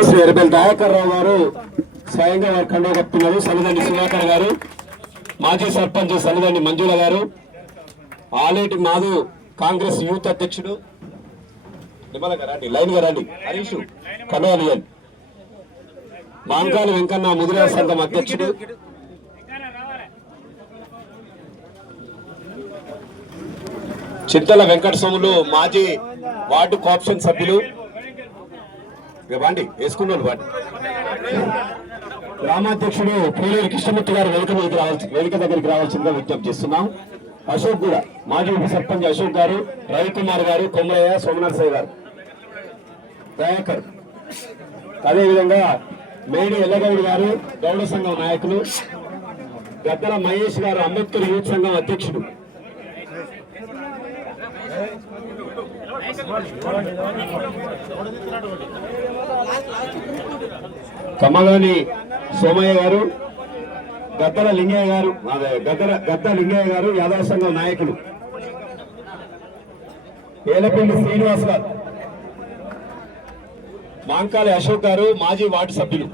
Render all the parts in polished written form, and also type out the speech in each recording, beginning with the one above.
ఎర్రబెల్ దయాకర్ రావు గారు స్వయంగా వారు కండవ కప్పుతున్నారు. సన్నదండి సుధాకర్ గారు, మాజీ సర్పంచ్ సన్నదండి మంజుల గారు, ఆలేటి మాధు కాంగ్రెస్ యూత్ అధ్యక్షుడు రండి, లైన్ గా రండి, హరీష్ కనోలియన్, మాంకాలి వెంకన్న ముదిరా సంఘం అధ్యక్షుడు, చింతల వెంకట సోములు మాజీ వార్డు కోఆప్షన్ సభ్యులు, వాండి వేసుకున్నాను వాటి గ్రామాధ్యక్షుడు పూలేరు కృష్ణమూర్తి గారు వేదిక దగ్గరికి రావాల్సిందిగా విజ్ఞప్తి చేస్తున్నాం. అశోక్ కూడా మాజీ ఉప సర్పంచ్ అశోక్ గారు, రవికుమార్ గారు, కొమరయ్య, సోమనరసయ్య గారు, దయాకర్, అదేవిధంగా మేడి ఎల్లగౌడి గారు గౌడ సంఘం నాయకులు, గద్దల మహేష్ గారు అంబేద్కర్ యూత్ సంఘం అధ్యక్షుడు, కమ్మగాని సోమయ్య గారు, గద్దల లింగయ్య గారు, గద్ద లింగయ్య గారు యాదవ సంఘం నాయకులు, ఏలపల్లి శ్రీనివాస్ గారు, మాంకాలి అశోక్ గారు మాజీ వార్డు సభ్యులు,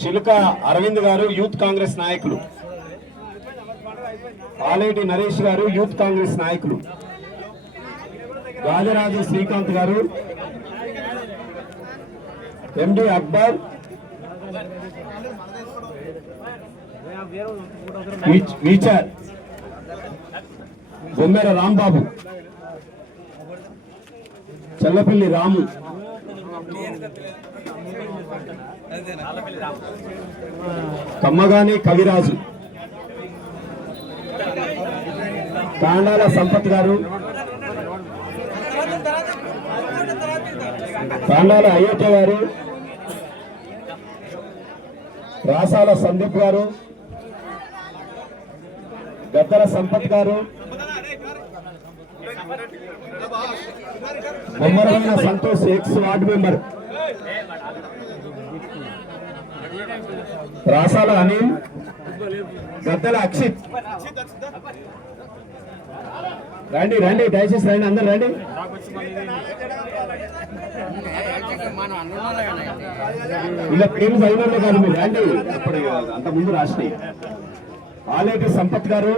చిలుక అరవింద్ గారు యూత్ కాంగ్రెస్ నాయకులు, ఆలేటి నరేష్ గారు యూత్ కాంగ్రెస్ నాయకులు, రాజరాజు శ్రీకాంత్ గారు, ఎండి అక్బర్, వీచర్ బొమ్మెర రాంబాబు, చల్లపల్లి రాము, కమ్మగాని కవిరాజు, కాండాల సంపత్ గారు, కాండాల అయోధ్య గారు, రాసాల సందీప్ గారు, గద్దల సంపత్ గారు, బొమ్మరమైన Santosh ex ward member, Rasala Anil, Gaddala Akshith, రండి రండి దయచేసి రండి, అందరు రండి. ఇలా పేరు చదివినలో కాదు మీరు రండి, అప్పుడు అంత ముందు రాసినాయి. ఆలేటి సంపత్ గారు,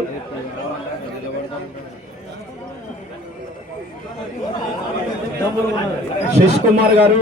శశి కుమార్ గారు,